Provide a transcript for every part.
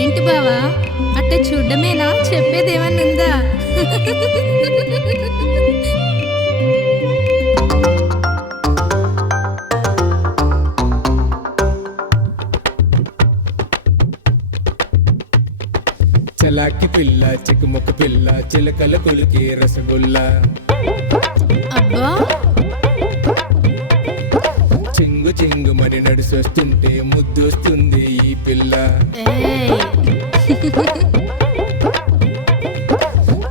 ఏంటి బావా అట్ట చూడ్డమేనా? చెప్పేదేమన్నా ఉందా? చలాకి పిల్ల చిక్కుముక్క పిల్ల చిలకల కొలికి రసగుల్లా అబ్బా చింగు చింగు మరి నడిసొస్తుంటే ముద్దొస్తుంది ఈ పిల్ల. ఏయ్.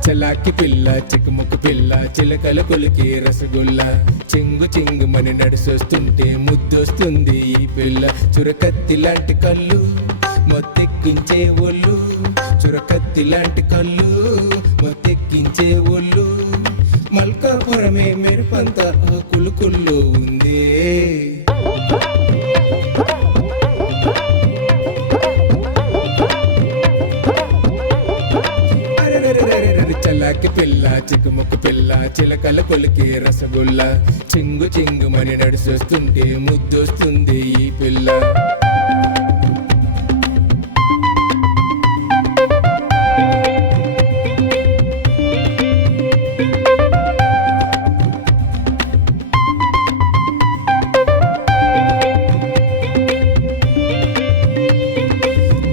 చలాకి పిల్ల చిక్కుముక్క పిల్ల చిలకల కొలికి రసగుల్లా చింగు చింగు మరి నడిసొస్తుంటే ముద్దొస్తుంది ఈ పిల్ల. చురకత్తి లాంటి కళ్ళు మొత్తెక్కించే ఒళ్ళు, చురకత్తి లాంటి కళ్ళు మొత్తెక్కించే ఒళ్ళు, మల్కాపురమే మెరుపంత కులుకుల్లో ఉందే. చలాకి పిల్ల చిక్కుముక్క పిల్ల చిలకల కొలికి రసగుల్లా చింగు చింగు మని నడిసొస్తుంటే ముద్దొస్తుంది ఈ పిల్ల.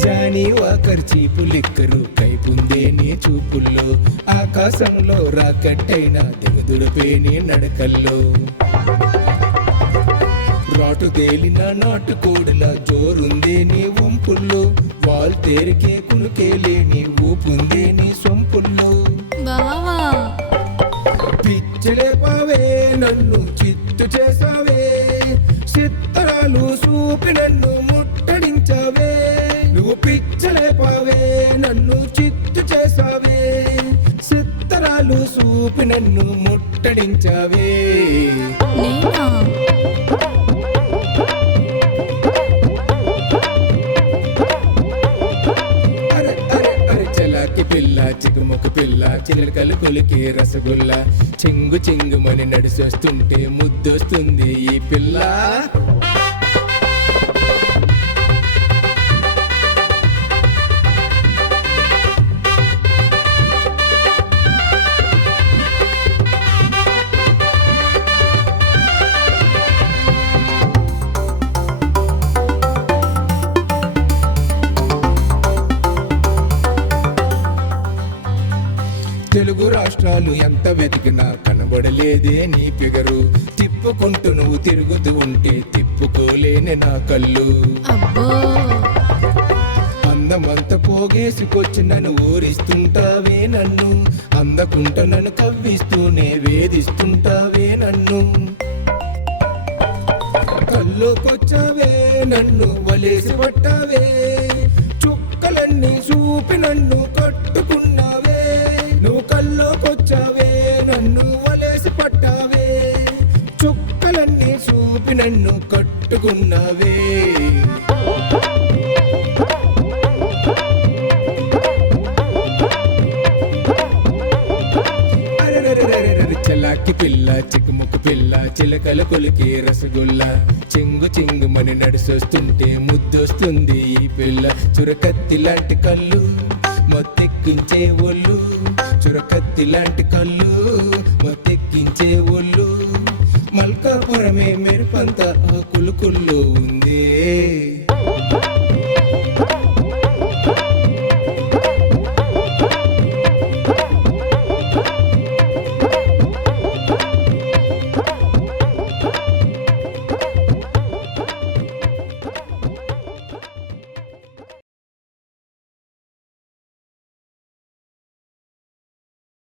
జానీ వాకర్ చీపు లిక్కరు కైపుందే నీ చూపుల్లో, ఆకాశంలో రాకట్టైనా దిగుదుడిపే నీ నడకల్లో, రాటు తేలిన నాటు కోడలా జోరుందే నీ వంపుల్లో, వాల్ తేరికే కునుకే లేని ఊపుందే నీ సొంపుల్లో. బావా పిచ్చలేపావే నన్ను చిత్తు చేసావే, చిత్తరాలు చూపి నన్ను ముట్టడించావే. నువ్వు పిచ్చలేపావే నన్ను చిత్తు చేసావే, చిత్తరాలు చూపి నన్ను ముట్టడించావే. నేనా? అరే అరే అరే చలాకి పిల్ల చిక్కుముక్క పిల్ల చిలకలు కొలికే రసగుల్లా చింగు చింగు మని నడిసొస్తుంటే ముద్దొస్తుంది ఈ పిల్ల. తెలుగు రాష్ట్రాలు ఎంత వెతికినా కనబడలేదే నీ ఫిగరు, తిప్పుకుంటూ నువ్వు తిరుగుతూ ఉంటే తిప్పుకోలేని నా కళ్ళు. అబ్బో అందమంత పోగేసుకొచ్చి నన్ను ఊరిస్తుంటావే నన్ను, అందకుంట నన్ను కవ్విస్తూనే వేధిస్తుంటావే నన్ను. కల్లోకొచ్చావే నన్ను వలేసి పట్టావే, చుక్కలన్నీ చూపి నన్ను కట్టుకున్నావే. నువ్వు కల్లోకొచ్చావే నన్ను వలేసి పట్టావే, చుక్కలన్నీ చూపి నన్ను కట్టుకున్నావే. చలాకి పిల్ల చిక్కుముక్క పిల్ల చిలకల కొలికి రసగుల్లా చింగు చింగు మని నడిసొస్తుంటే ముద్దొస్తుంది ఈ పిల్ల. చురకత్తి లాంటి కళ్ళు మొత్తెక్కించే ఒళ్ళు, చురకత్తి లాంటి కళ్ళు మొత్తెక్కించే ఒళ్ళు, మల్కాపురమే మెరుపంత కులుకుల్లో ఉంది.